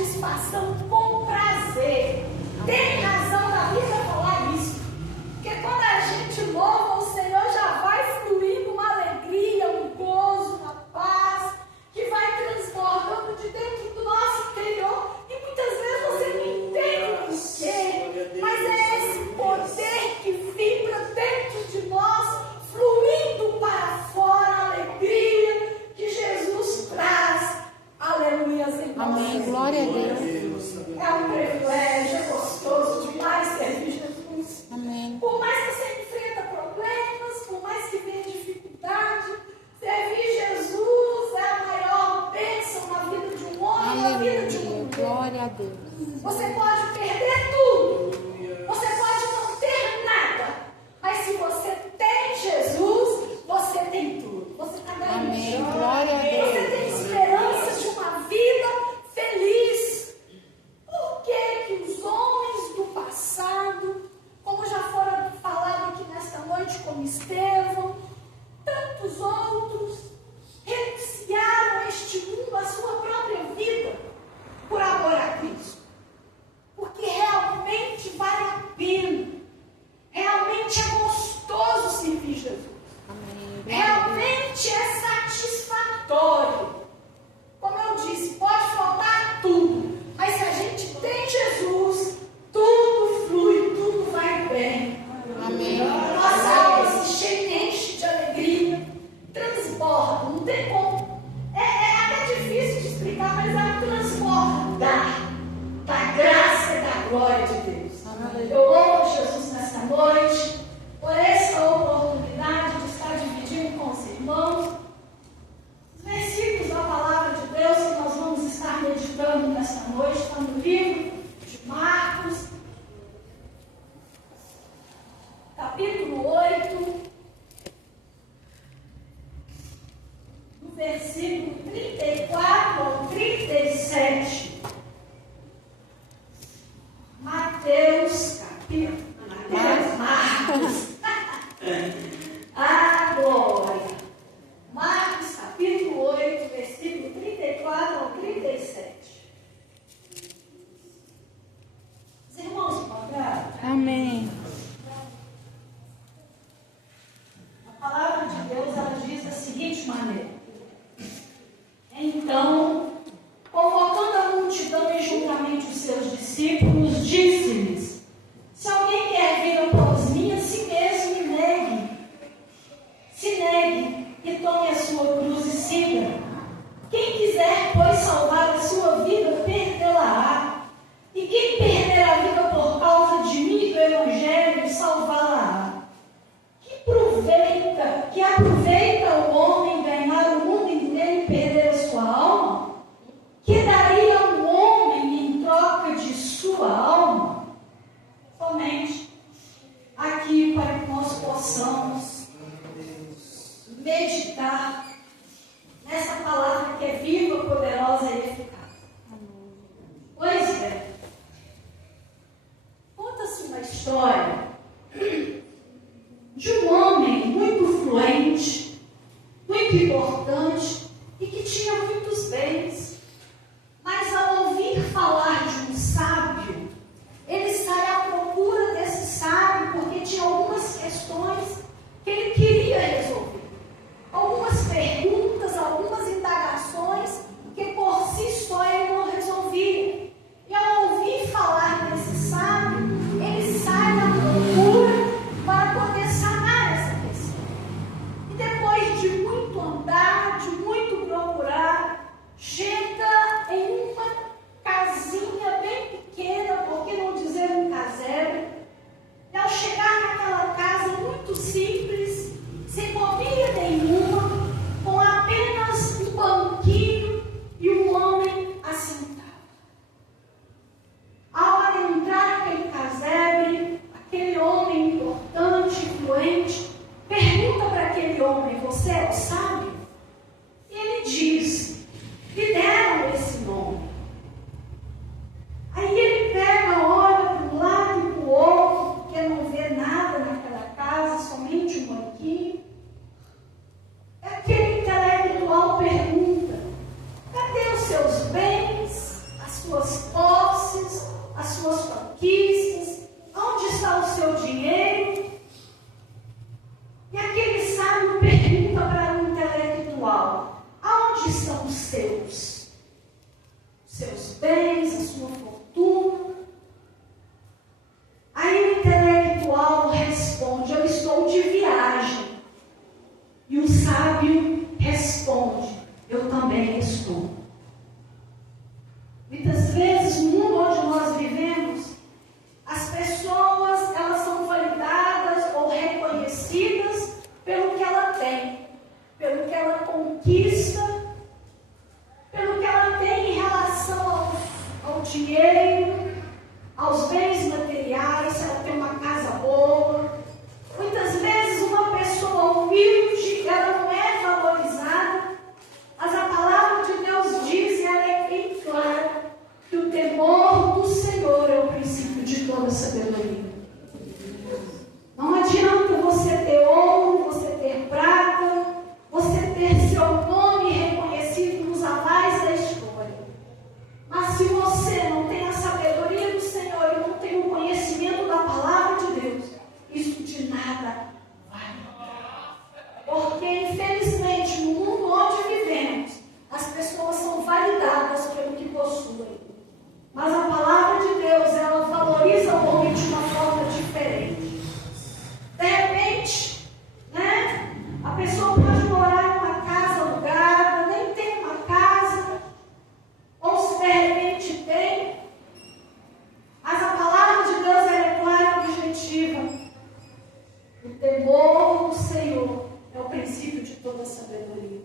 satisfação com prazer. Tem razão na Bíblia falar isso. Porque quando a gente louva o Senhor, já vai fluindo uma alegria, um gozo, uma paz, que vai transbordando de dentro do nosso interior. E muitas vezes você não entende o quê, mas é esse poder que vibra dentro de nós, fluindo para fora, a alegria que Jesus traz. Aleluia, irmãos. Amém. Glória a Deus. É um privilégio, é gostoso demais servir Jesus. Amém. Por mais que você enfrenta problemas, por mais que venha dificuldade, servir Jesus é a maior bênção na vida de um homem, na vida de uma mulher. Glória a Deus. Você pode perder tudo, você pode não ter nada, mas se você tem Jesus, você tem tudo. Você está garantido. Amém. Glória a Deus. Você tem esperança de uma vida feliz. Por que que os homens do passado, como já foram falado aqui nesta noite, como Estevão, tantos outros, renunciaram a este mundo, a sua própria vida, por amor a Cristo? Porque realmente vale a pena, realmente é gostoso servir Jesus, realmente é satisfatório. Como eu disse, pode faltar tudo, mas se a gente tem Jesus, tudo flui, tudo vai bem. Amém. Nossa alma se enche de alegria, transborda, não tem como. É até difícil de explicar, mas é transbordar da graça e da glória de Deus. Eu louvo Jesus nesta noite, por essa oportunidade de estar dividindo com os irmãos os versículos da palavra de Deus que nós vamos estar meditando nesta noite. Está no livro de Marcos, capítulo 8, no versículo 34 ao 37. Marcos. Ah, glória. Marcos, capítulo 8, versículo 34 ao 37. Os irmãos encontraram? Amém. A palavra de Deus, ela diz da seguinte maneira: então, convocando a multidão e juntamente os seus discípulos, disse-lhes: se alguém quer vir após mim, a si mesmo me negue. Se negue e tome a sua cruz e siga. Quem quiser, pois, salvar a sua vida, perdê-la-á. E quem perder a vida por causa de mim e do Evangelho, salvá-la-á. Que aproveita o homem ganhar o mundo inteiro e perder a sua alma? Que daria um homem em troca de sua alma? Somente aqui para que nós possamos meditar nessa palavra que é viva, poderosa e eficaz. estão os seus? Seus bens, a sua fortuna? Aí o intelectual responde: eu estou de viagem. E o sábio responde: eu também estou. Muitas vezes, no mundo onde nós vivemos, as pessoas, elas são validadas ou reconhecidas pelo que ela tem, pelo que ela conquista, pelo que ela tem em relação ao dinheiro, aos bens materiais, se ela tem uma casa boa. Muitas vezes uma pessoa humilde, ela não é valorizada, mas a palavra de Deus diz, e ela é bem clara, que o temor do Senhor é o princípio de toda sabedoria. Não adianta você ter ouro, você ter prata, você ter seu nome reconhecido nos anais da história. Mas se você não tem a sabedoria do Senhor e não tem o conhecimento da palavra de Deus, isso de nada vale. Porque, infelizmente, no mundo onde vivemos, as pessoas são validadas pelo que possuem. Mas a palavra de Deus, ela valoriza o homem de uma forma diferente. De repente, a pessoa pode morar em uma casa alugada, nem tem uma casa, ou se de repente tem, mas a palavra de Deus é clara e objetiva. O temor do Senhor é o princípio de toda sabedoria.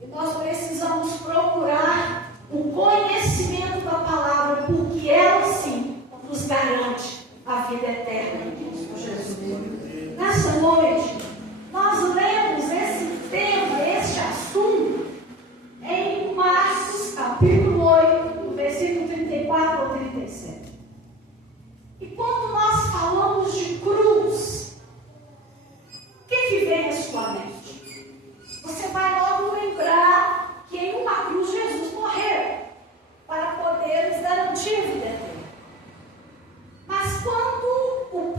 E nós precisamos procurar o conhecimento da palavra, porque ela sim nos garante a vida eterna em Cristo Jesus. Nessa noite, nós lemos esse tema, este assunto, em Marcos, capítulo 8, do versículo 34 ao 37. E quando nós falamos de cruz, o que vem à sua mente? Você vai logo lembrar que em uma cruz Jesus morreu para poder nos garantir a vida eterna. Mas quando o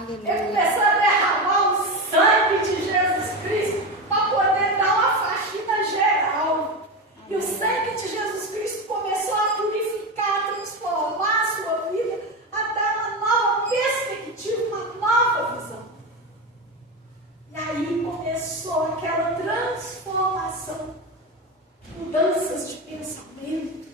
Aleluia. começou a derramar o sangue de Jesus Cristo para poder dar uma faxina geral. E o sangue de Jesus Cristo começou a purificar, a transformar a sua vida, a dar uma nova perspectiva, uma nova visão. E aí começou aquela transformação, mudanças de pensamento.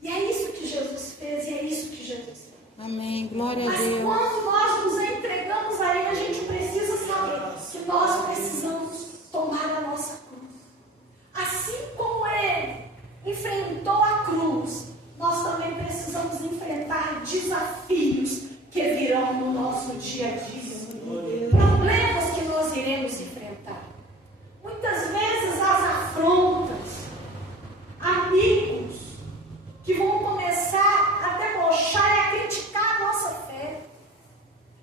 E é isso que Jesus fez, e é isso que Jesus fez. Amém. Glória a Mas Deus. quando nós nos entregamos a Ele, a gente precisa saber que nós precisamos tomar a nossa cruz. Assim como Ele enfrentou a cruz, nós também precisamos enfrentar desafios que virão no nosso dia a dia. Problemas que nós iremos enfrentar. Muitas vezes as afrontas, amigos que vão começar a debochar e a criticar a nossa fé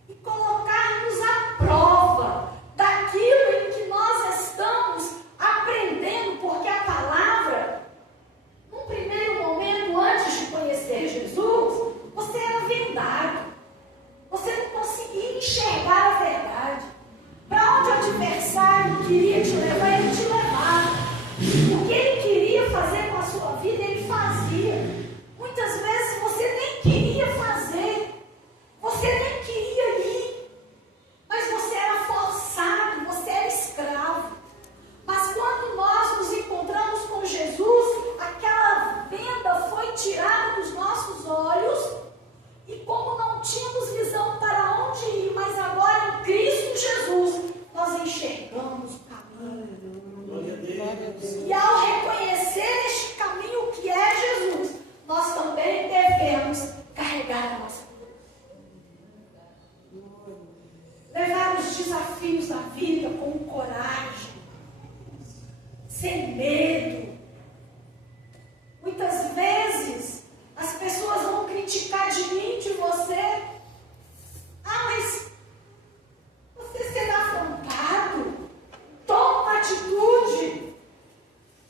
e colocar-nos à prova daquilo em que nós estamos aprendendo, porque a palavra, num primeiro momento, antes de conhecer Jesus, você era vendado, você não conseguia enxergar a verdade. Para onde o adversário queria te levar, ele te levava. O que ele queria fazer com a sua vida, ele fazia. Muitas vezes você nem queria fazer, você nem queria ir, mas você era forçado, você era escravo. Mas quando nós nos encontramos com Jesus, aquela venda foi tirada dos nossos olhos, e como não tínhamos visão para onde ir, mas agora em Cristo Jesus, nós enxergamos o caminho. E ao reconhecer este caminho que é Jesus, nós também devemos carregar a nossa cruz. Levar os desafios da vida com coragem, sem medo. Muitas vezes as pessoas vão criticar de mim, de você. Ah, mas você será afrontado? Toma uma atitude.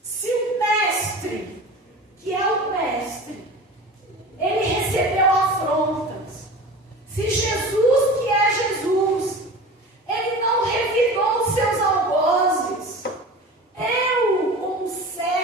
Se o mestre, que é o mestre, ele recebeu afrontas. Se Jesus, que é Jesus, ele não revidou os seus algozes. Eu, como servo,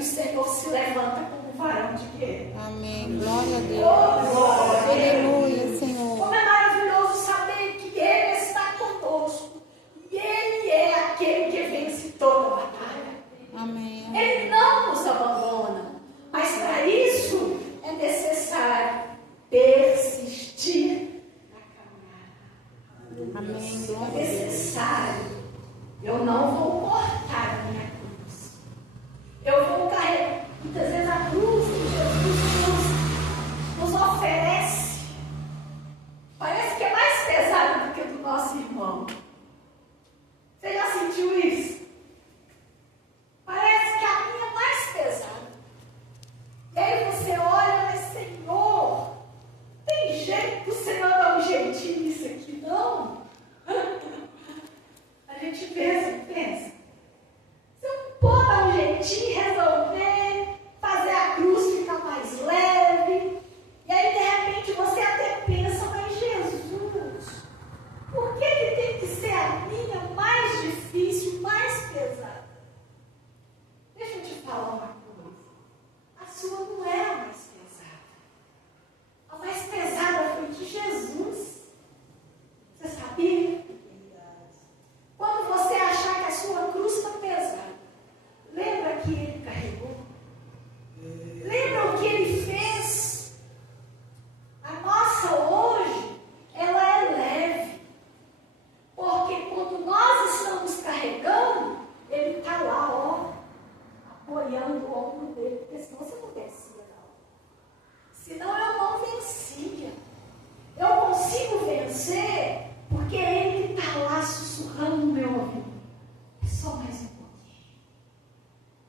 que o Senhor se levanta como varão de guerra. Amém. Glória a Deus. Aleluia, Senhor. Como é maravilhoso saber que Ele está conosco. E Ele é aquele que vence toda a batalha. Amém. Ele não nos abandona. Mas para isso é necessário persistir na caminhada. Amém. É Glória a Deus. necessário. Eu não vou cortar a minha cruz. Eu vou carregar. Muitas vezes a cruz que Jesus nos oferece parece que é mais pesada do que a do nosso irmão. Você já sentiu isso? Parece que a minha é mais pesada. E aí você olha, mas Senhor, tem jeito do Senhor dar um jeitinho nisso aqui, não? A gente pensa. Você não pode dar um jeitinho, resolver, fazer a cruz ficar mais leve. E aí, de repente, você até pensa, mas Jesus, por que tem que ser a minha mais difícil, mais pesada? Deixa eu te falar uma coisa. A sua não é a mais pesada. A mais pesada foi de Jesus. Você sabia? Quando você achar que a sua cruz está pesada, lembra que Ele carregou? Lembra o que Ele fez? A nossa hoje, ela é leve. Porque quando nós estamos carregando, Ele está lá, ó, apoiando o ombro dele. Porque senão você não vencia, não. Senão eu não vencia. Eu consigo vencer porque Ele está lá sussurrando no meu ouvido. É só mais um pouquinho.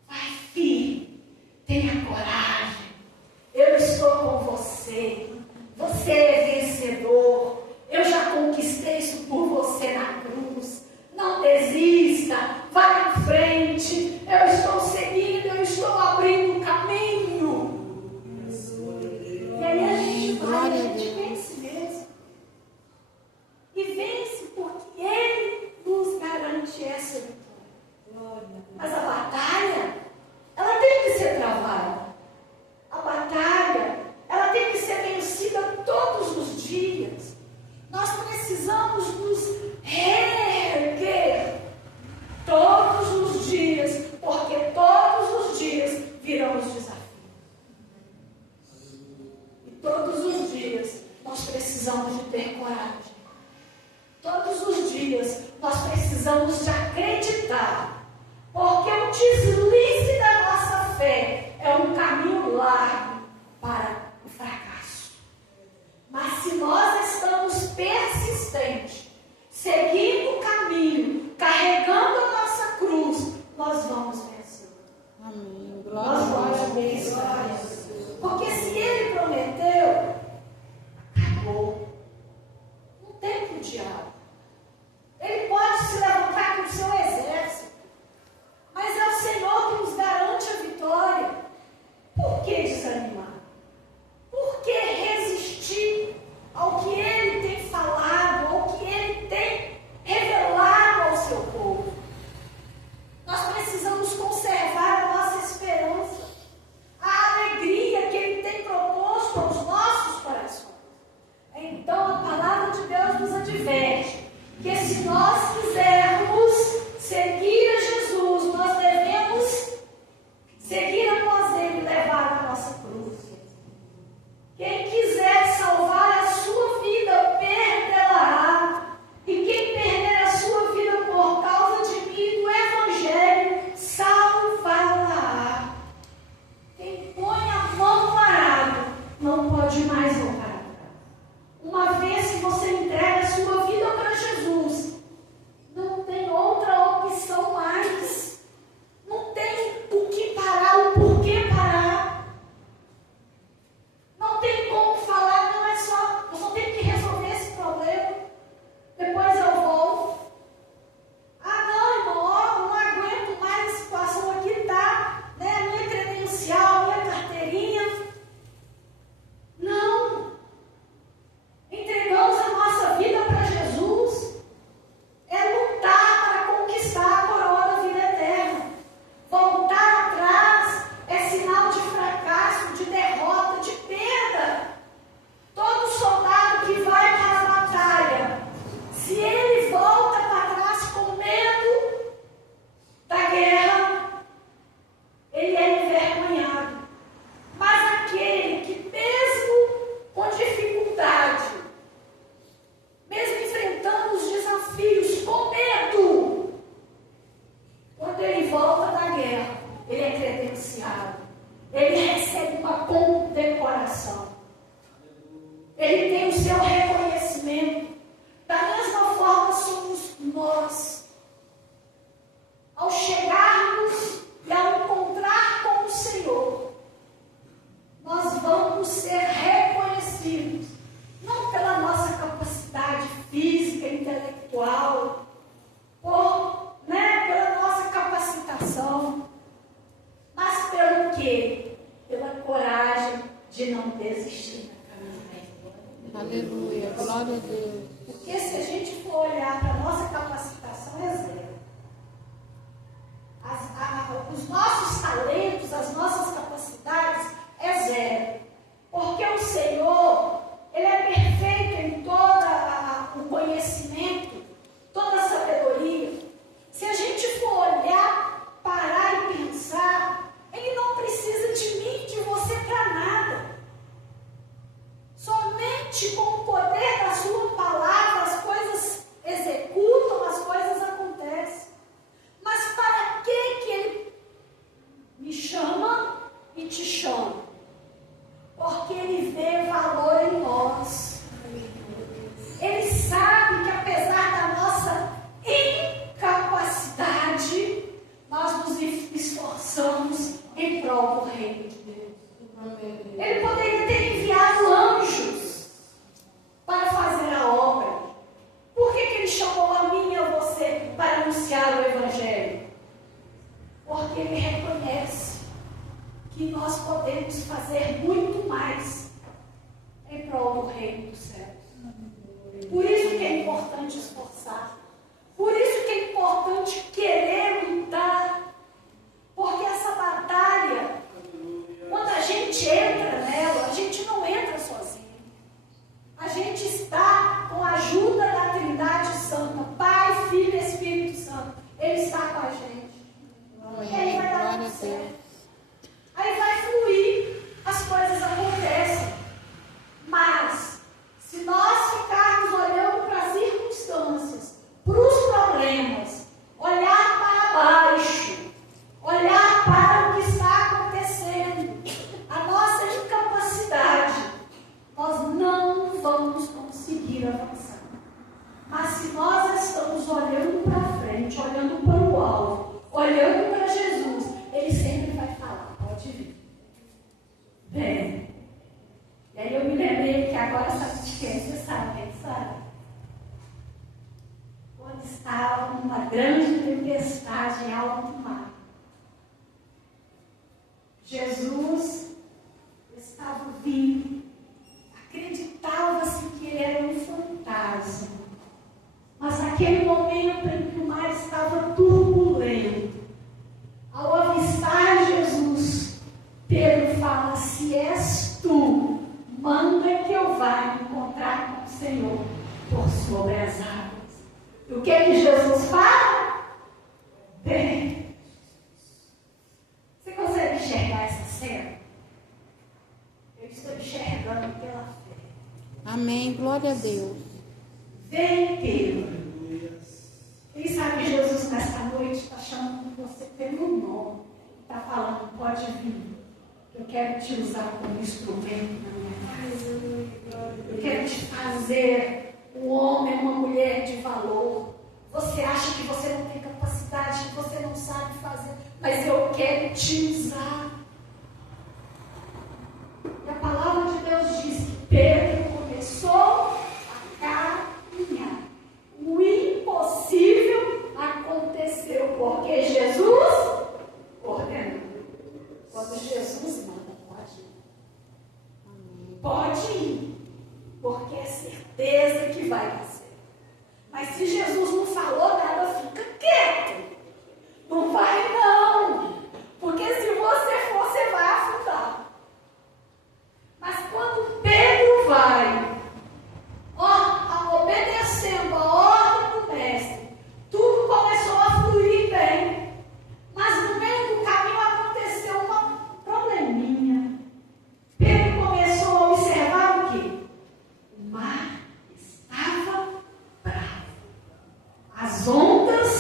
Vai, filho. Tenha coragem. Eu estou com você. Você é vencedor. Eu já conquistei isso por você na cruz. Não desista. Vá em frente. Eu estou seguindo. Eu estou abrindo o caminho. E aí a gente vai, a gente vence mesmo. E vence porque Ele nos garante essa vitória. Mas a batalha, ela tem que ser travada. ele recebe uma condecoração. Ele tem o seu reconhecimento. Da mesma forma somos nós. Ao chegarmos e ao encontrar com o Senhor, nós vamos ser reconhecidos, não pela nossa capacidade física, intelectual, pela nossa capacitação, mas pelo quê? Pela coragem de não desistir da caminhada. Aleluia, glória a Deus. Porque se a gente for olhar para a nossa capacitação, é zero. Os nossos talentos, as nossas capacidades, é zero. Porque o Senhor, Ele é perfeito em todo o conhecimento, toda a sabedoria. Se a gente for olhar, parar e pensar, Ele não precisa de mim, de você para nada. Somente com o poder da sua palavra as coisas executam, as coisas acontecem. Mas para que Ele me chama e te chama? Porque Ele vê valor em nós. Ele sabe que apesar da nossa incapacidade, nós nos esforçamos em prol do reino de Deus. Ele poderia ter enviado anjos para fazer a obra. Por que Ele chamou a mim e a você para anunciar o Evangelho? Porque Ele reconhece que nós podemos fazer muito mais em prol do reino dos céus. Por isso que é importante esforçar. Por isso que é importante querer lutar. Porque essa batalha, quando a gente entra nela, a gente não entra sozinho. A gente está com a ajuda da Trindade Santa, Pai, Filho e Espírito Santo. Ele está com a gente. E aí vai dar tudo certo. Aí vai fluir, as coisas acontecem. Mas, se nós ficarmos olhando para as circunstâncias, para os problemas, olhar para baixo, olhar para o que está acontecendo, a nossa incapacidade, nós não vamos conseguir avançar. Mas se nós estamos olhando para frente, olhando para o alvo, olhando para Jesus, Ele sempre vai falar, pode vir. Vem. E aí eu me lembrei que agora sabe de quem? Você sabe quem sabe? Quando estava numa grande tempestade em alto mar, Jesus estava vindo. Acreditava-se que ele era um fantasma. Mas naquele momento em que o mar estava turbulento, ao avistar Jesus, Pedro fala, se és tu, manda que eu vá me encontrar com o Senhor por sobre as águas. E o que é que Jesus fala? Vem. Você consegue enxergar essa cena? Eu estou enxergando pela fé. Amém, glória a Deus. Vem, Pedro. Quem sabe Jesus nessa noite está chamando você pelo nome. Está falando, pode vir. Eu quero te usar como instrumento na minha casa. Eu quero te fazer um homem, uma mulher de valor. Você acha que você não tem capacidade, que você não sabe fazer, mas eu quero te usar. E a palavra de Deus diz que Pedro começou a caminhar. O impossível aconteceu, porque Jesus ordenou. Quando Jesus manda, pode ir. Pode ir, porque é certeza que vai dar certo. Mas se Jesus não falou nada, fica quieto. Não vai não, porque se você for, você vai afundar. Mas quando Pedro vai, obedecendo a ordem do mestre, tudo começou a fluir bem. Mas no meio do caminho aconteceu um probleminha. Pedro começou a observar o quê? O mar estava bravo. As ondas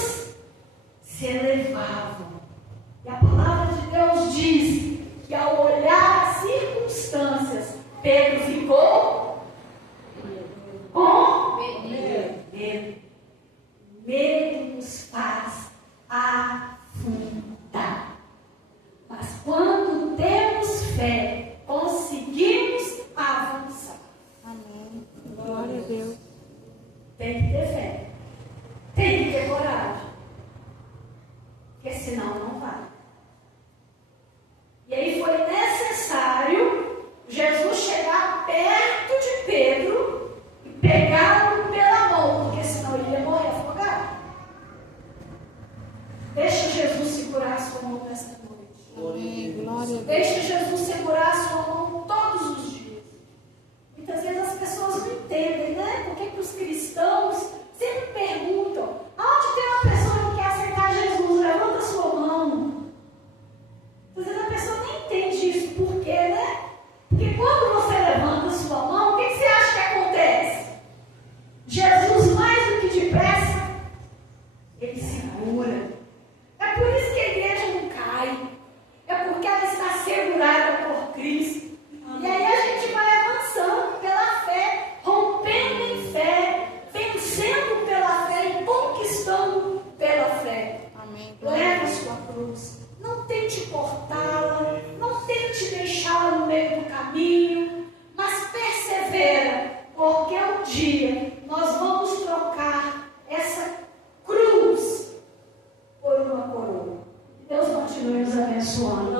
Deixe Jesus segurar a sua mão todos os dias. Muitas vezes as pessoas não entendem, né? Por que os cristãos sempre perguntam: aonde tem uma pessoa que quer aceitar Jesus? Levanta a sua mão. Às vezes a pessoa nem entende isso. Por quê, né? Porque quando você levanta a sua mão, o que você acha que acontece? Jesus, mais do que depressa, ele segura. É por isso que a igreja não cai. É porque ela está segurada por Cristo. E aí a gente vai avançando pela fé, rompendo em fé, vencendo pela fé e conquistando pela fé. Amém. Leva a sua cruz. Não tente cortá-la, não tente deixá-la no meio do caminho, mas persevera, porque um dia nós vamos trocar essa cruz por uma coroa. Deus continue nos abençoando.